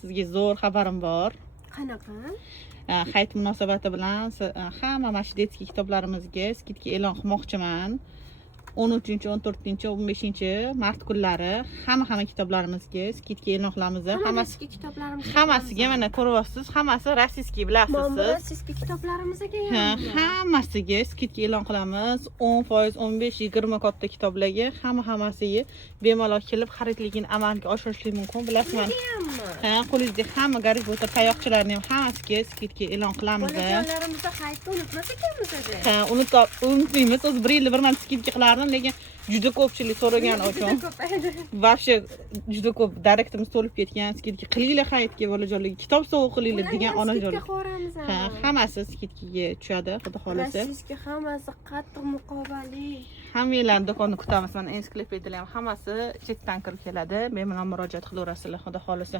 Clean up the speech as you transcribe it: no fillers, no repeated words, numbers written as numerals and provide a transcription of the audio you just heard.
Sizga zo'r xabarim bor. Qanaqa? Hayit munosabati bilan hamma masjidetskiy kitoblarimizga skidka e'lon qilmoqchiman. 13-14-15 mart kunlari hamma kitoblarimizga skidka e'lon qilamiz. Hammasiga mana ko'ryapsiz, hammasi rossiyskiy bilasiz siz. Rossiyskiy kitoblarimizga Hammasiga skidka e'lon qilamiz. 10%, 15, 20 katta kitoblarga hammasiga bemalol kelib xaridligini amalga oshirishlik mumkin, bilasizmi? Qo'lingizda hamma Garri Potter tayoqchalarni ham hammasiga skidka e'lon qilamiz. Bolajonlarimizga hayitni unutmas ekanmiz. Unutmaymiz. O'zi bir yilda bir marta skidka qilardim, lekin juda ko'pchilik so'ragani uchun. Vobshe juda ko'p direktimiz to'lib ketgan. Skidka qilinglar hayitga bolajonlarga, kitob sovg'a qilinglar degan onajonlar. Hammasi skidkaga tushadi, xudo xolasa. Rossiyskiy hammasi qattiq muqobali. Hammalarni do'konni kutamiz. Mana ensiklopediyalar ham hammasi chetdan kirib keladi. Bemalol murojaat qilaverasizlar, xudo xolasa.